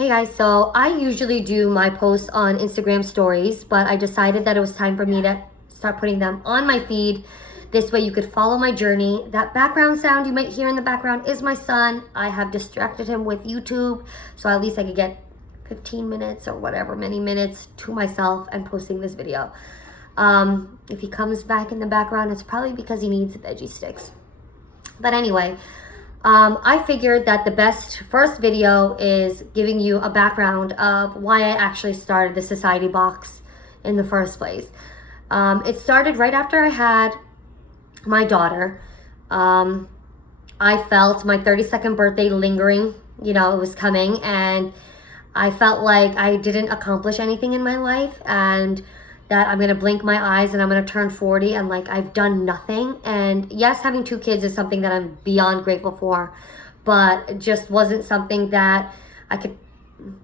Hey guys, so I usually do my posts on Instagram stories, but I decided that it was time for me to start putting them on my feed. This way you could follow my journey. That background sound you might hear in the background is my son. I have distracted him with YouTube, so at least I could get 15 minutes or whatever, many minutes to myself and posting this video. If he comes back in the background, it's probably because he needs veggie sticks. But anyway, I figured that the best first video is giving you a background of why I actually started the Society Box in the first place. It started right after I had my daughter. I felt my 32nd birthday lingering, it was coming, and I felt like I didn't accomplish anything in my life, and that I'm gonna blink my eyes and I'm gonna turn 40 and like I've done nothing. And yes, having 2 kids is something that I'm beyond grateful for, but it just wasn't something that I could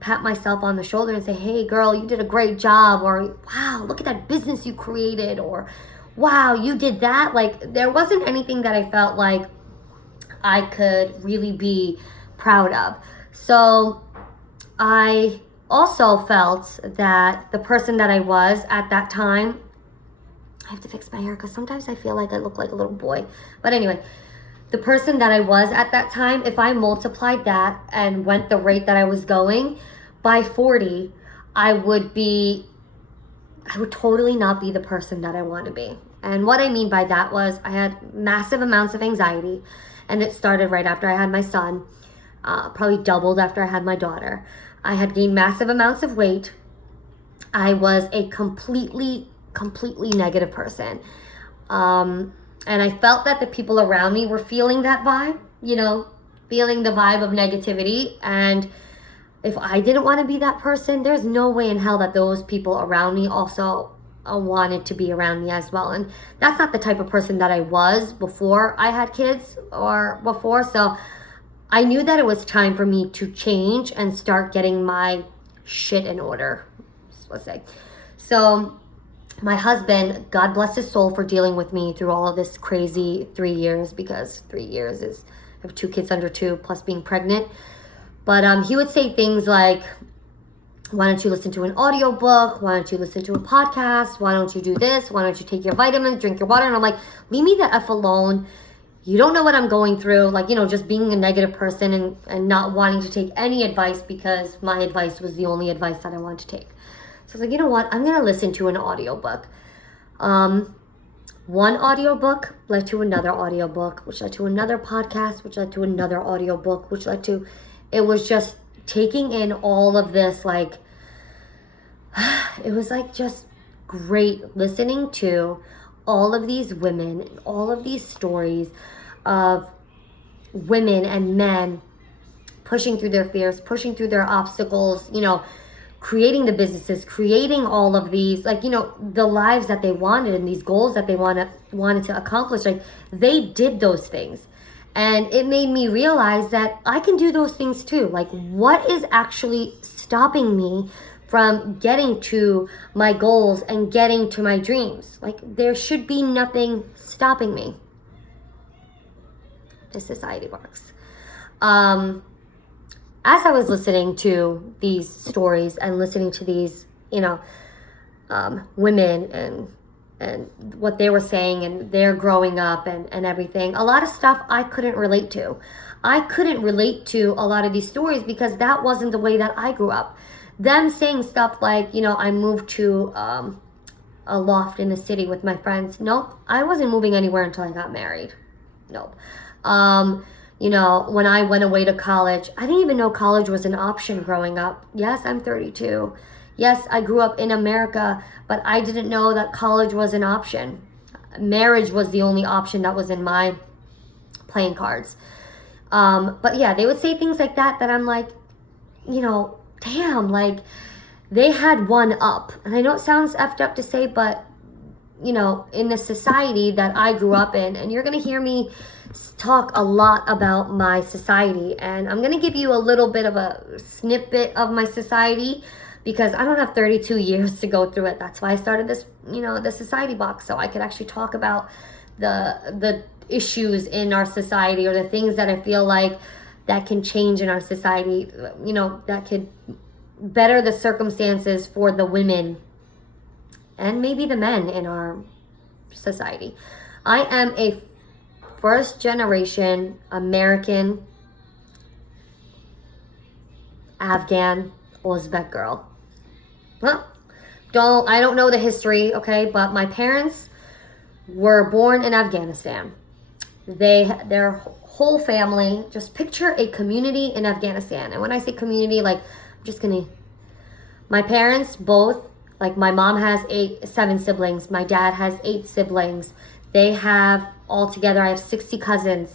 pat myself on the shoulder and say, hey girl, you did a great job, or wow, look at that business you created, or wow, you did that. Like, there wasn't anything that I felt like I could really be proud of. So I also felt that the person that I was at that time, I have to fix my hair because sometimes I feel like I look like a little boy. But anyway, the person that I was at that time, if I multiplied that and went the rate that I was going, by 40, I would totally not be the person that I want to be. And what I mean by that was I had massive amounts of anxiety, and it started right after I had my son, probably doubled after I had my daughter. I had gained massive amounts of weight. I was a completely negative person. And I felt that the people around me were feeling that vibe, feeling the vibe of negativity. And if I didn't want to be that person, there's no way in hell that those people around me also wanted to be around me as well. And that's not the type of person that I was before I had kids or before. So I knew that it was time for me to change and start getting my shit in order, let's say. So my husband, God bless his soul for dealing with me through all of this crazy 3 years, because 3 years is, I have 2 kids under 2 plus being pregnant. But he would say things like, why don't you listen to an audiobook? Why don't you listen to a podcast? Why don't you do this? Why don't you take your vitamins, drink your water? And I'm like, leave me the F alone. You don't know what I'm going through. Like, just being a negative person and not wanting to take any advice because my advice was the only advice that I wanted to take. So I was like, you know what? I'm going to listen to an audiobook. One audiobook led to another audiobook, which led to another podcast, which led to another audiobook, which led to, it was just taking in all of this, like, it was like just great listening to all of these women and all of these stories of women and men pushing through their fears, pushing through their obstacles, creating the businesses, creating all of these, like, the lives that they wanted and these goals that they wanted to accomplish. Like, they did those things. And it made me realize that I can do those things too. Like, what is actually stopping me from getting to my goals and getting to my dreams? Like, there should be nothing stopping me. The Society Box. As I was listening to these stories and listening to these, women and what they were saying and their growing up and everything, a lot of stuff I couldn't relate to. I couldn't relate to a lot of these stories because that wasn't the way that I grew up. Them saying stuff like, I moved to a loft in a city with my friends. Nope, I wasn't moving anywhere until I got married. Nope. When I went away to college, I didn't even know college was an option growing up. Yes, I'm 32. Yes, I grew up in America, but I didn't know that college was an option. Marriage was the only option that was in my playing cards. But yeah, they would say things like that I'm like, damn, like, they had one up. And I know it sounds effed up to say, but, in the society that I grew up in, and you're going to hear me talk a lot about my society, and I'm going to give you a little bit of a snippet of my society because I don't have 32 years to go through it. That's why I started this, the Society Box, so I could actually talk about the issues in our society, or the things that I feel like that can change in our society, you know, that could better the circumstances for the women and maybe the men in our society. I am a first generation American Afghan Uzbek girl. Well, I don't know the history, okay, but my parents were born in Afghanistan. Their whole family, just picture a community in Afghanistan. And when I say community, like, my parents both, like, my mom has 7 siblings. My dad has 8 siblings. They have, altogether, I have 60 cousins.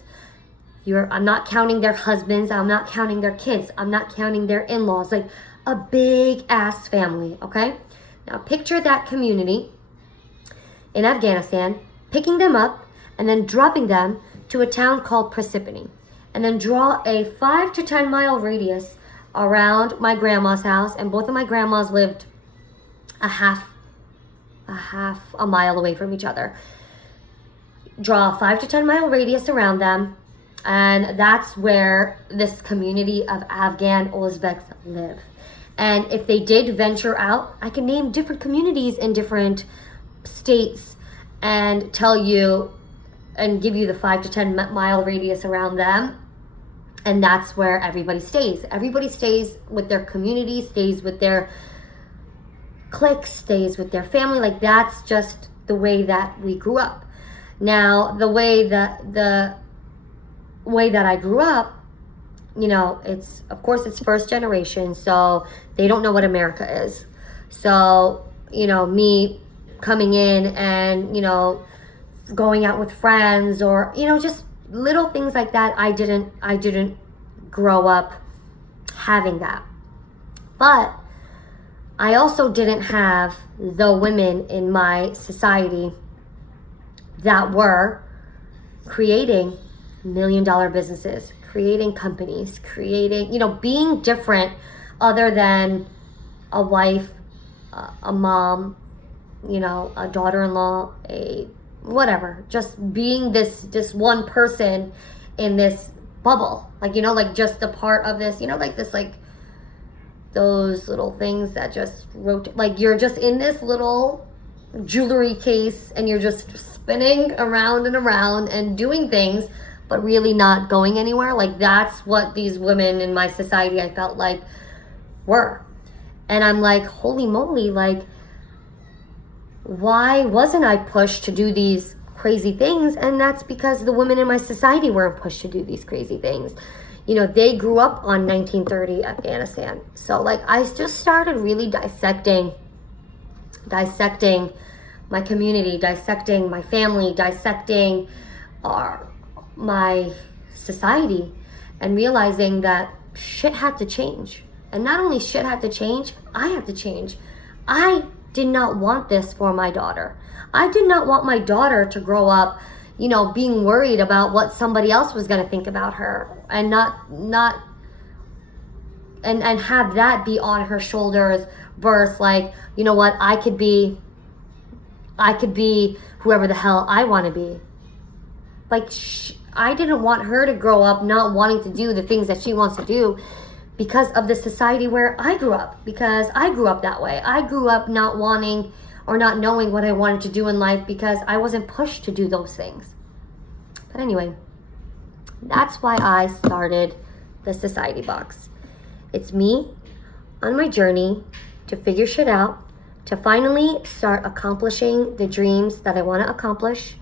I'm not counting their husbands. I'm not counting their kids. I'm not counting their in-laws. Like, a big ass family, okay? Now picture that community in Afghanistan, picking them up and then dropping them to a town called Parsippany. And then draw a 5 to 10 mile radius around my grandma's house. And both of my grandmas lived a half a mile away from each other. Draw a 5 to 10 mile radius around them. And that's where this community of Afghan Uzbeks live. And if they did venture out, I can name different communities in different states and tell you and give you the 5 to 10 mile radius around them. And that's where everybody stays. Everybody stays with their community, stays with their cliques, stays with their family. Like, that's just the way that we grew up. Now, the way that I grew up, you know, of course it's first generation, so they don't know what America is. So, you know, me coming in and, you know, going out with friends, or, you know, just little things like that, I didn't grow up having that. But I also didn't have the women in my society that were creating $1 million businesses, creating companies, creating, you know, being different other than a wife, a mom, you know, a daughter-in-law, a whatever, just being this one person in this bubble, like, you know, like just a part of this, you know, like this, like those little things that just rotate, like you're just in this little jewelry case and you're just spinning around and around and doing things, but really not going anywhere. Like, that's what these women in my society, I felt like, were. And I'm like, holy moly, like, why wasn't I pushed to do these crazy things? And that's because the women in my society weren't pushed to do these crazy things. You know, they grew up on 1930 Afghanistan. So, like, I just started really dissecting my community, dissecting my family, dissecting my society, and realizing that shit had to change. And not only shit had to change, I had to change. I did not want this for my daughter. I did not want my daughter to grow up, you know, being worried about what somebody else was going to think about her, and and have that be on her shoulders versus, like, you know what, I could be whoever the hell I want to be. Like, I didn't want her to grow up not wanting to do the things that she wants to do because of the society where I grew up, because I grew up that way. I grew up not wanting or not knowing what I wanted to do in life because I wasn't pushed to do those things. But anyway, that's why I started the Society Box. It's me on my journey to figure shit out, to finally start accomplishing the dreams that I want to accomplish,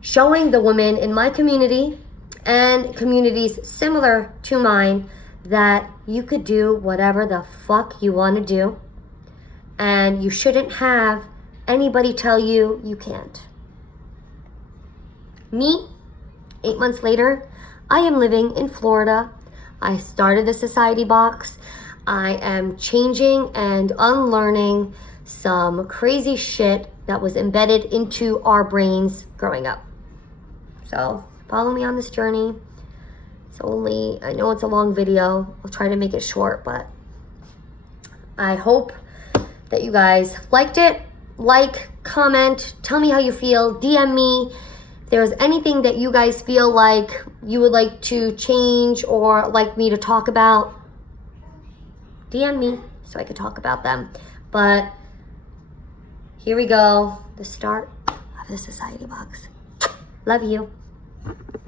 showing the women in my community and communities similar to mine that you could do whatever the fuck you want to do, and you shouldn't have anybody tell you you can't. Me, 8 months later, I am living in Florida. I started the Society Box. I am changing and unlearning some crazy shit that was embedded into our brains growing up. So follow me on this journey. I know it's a long video. I'll try to make it short, but I hope that you guys liked it. Like, comment, tell me how you feel, DM me, there's anything that you guys feel like you would like to change or like me to talk about, DM me so I could talk about them. But here we go, the start of the society box. Love you.